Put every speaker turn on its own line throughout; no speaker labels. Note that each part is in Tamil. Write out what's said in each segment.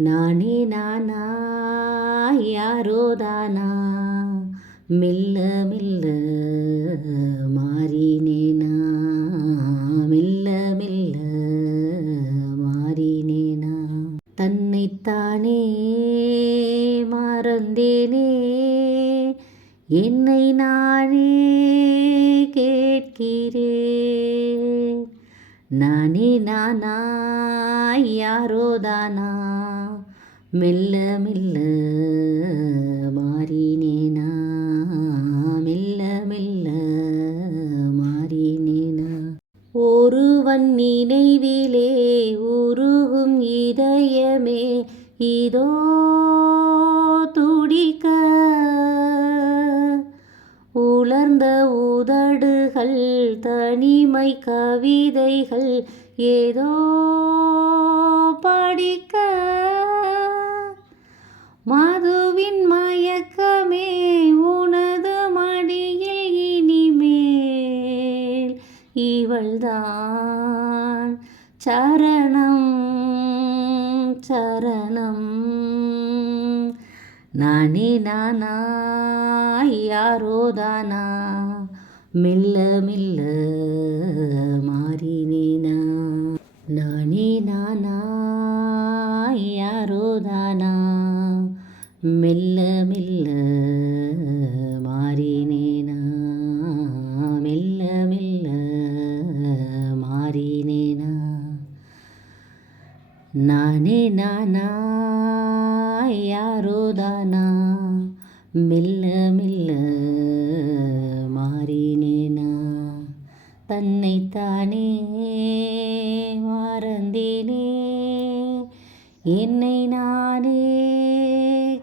நானே நானா யாரோ தானா? மெல்ல மெல்ல மாறினேனா மெல்ல மெல்ல மாறினேனா தன்னைத்தானே மறந்தேனே? என்னை நானே கேட்கிறேன் நானே நானா யாரோ தானா? மெல்ல மெல்ல மாறினேனா மெல்ல மெல்ல மாறினேனா ஒருவன் நினைவிலே உருகும் இதயமே இதோ துடிக்க உலர்ந்த உதடுகள் தனிமை கவிதைகள் ஏதோ படிக்க இவள்தான். சரணம் சரணம். நானே நானா யாரோதானா மெல்ல மெல்ல மாறினேனா? நானே நானா யாரோதானா மெல்ல மெல்ல நானே நானா யாரோ தானா? மெல்ல மெல்ல மாறினேனா தன்னைத்தானே மறந்தேனே. என்னை நானே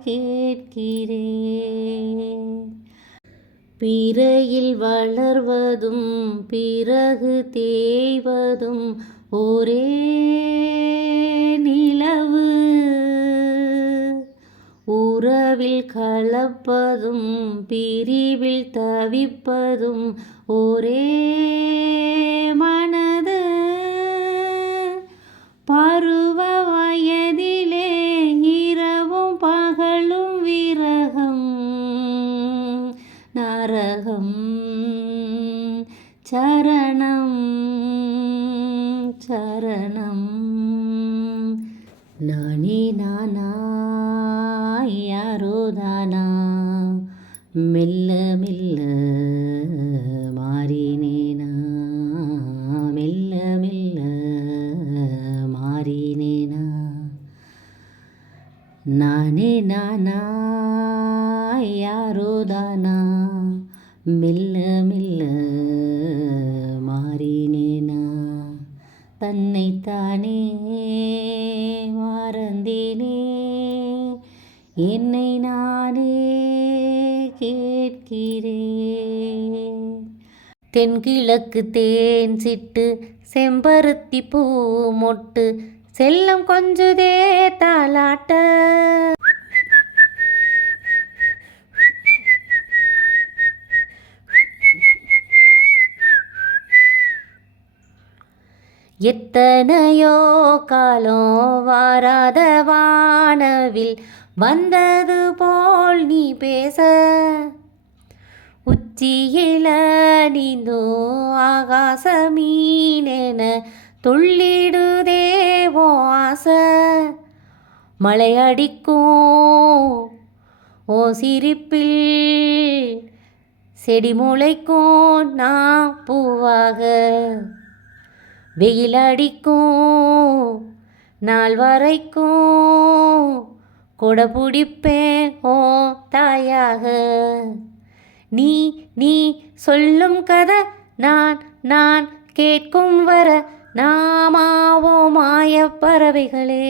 கேட்கிறேன். பிறையில் வளர்வதும் பிறகு தேய்வதும் ஒரே உறவில் கலப்பதும் பிரிவில் தவிப்பதும் ஒரே மனது. பருவ வயதிலே இரவும் பகலும் விரகம் நரகம் சரணம் சரணம். நானே நானா மெல்ல மெல்ல மாறினேனா மெல்ல மெல்ல மாறினேனா நானே நானா யாரோ தானா. மெல்ல மெல்ல மாறினேனா தன்னைத்தானே மறந்தினே என்னை நானே கேட்கிறேன். தென்கிழக்கு தேன் சிட்டு செம்பருத்தி பூ மொட்டு செல்லம் கொஞ்சுதே தாலாட்ட. எத்தனையோ காலம் வாராத வானவில் வந்தது போல் நீ பேச. உச்சியில நீந்தோ ஆகாச மீனென துள்ளிடுதே ஓ ஆசை. மழை ஓ சிரிப்பில் செடி முளைக்கும் நான் பூவாக. வெயில் அடிக்கும் நாள் வரைக்கும் கொடை பிடிப்பேன் ஓ தாயாக. நீ நீ சொல்லும் கதை நான் நான் கேட்கும் வர நாமாவோ மாயப் பறவைகளே.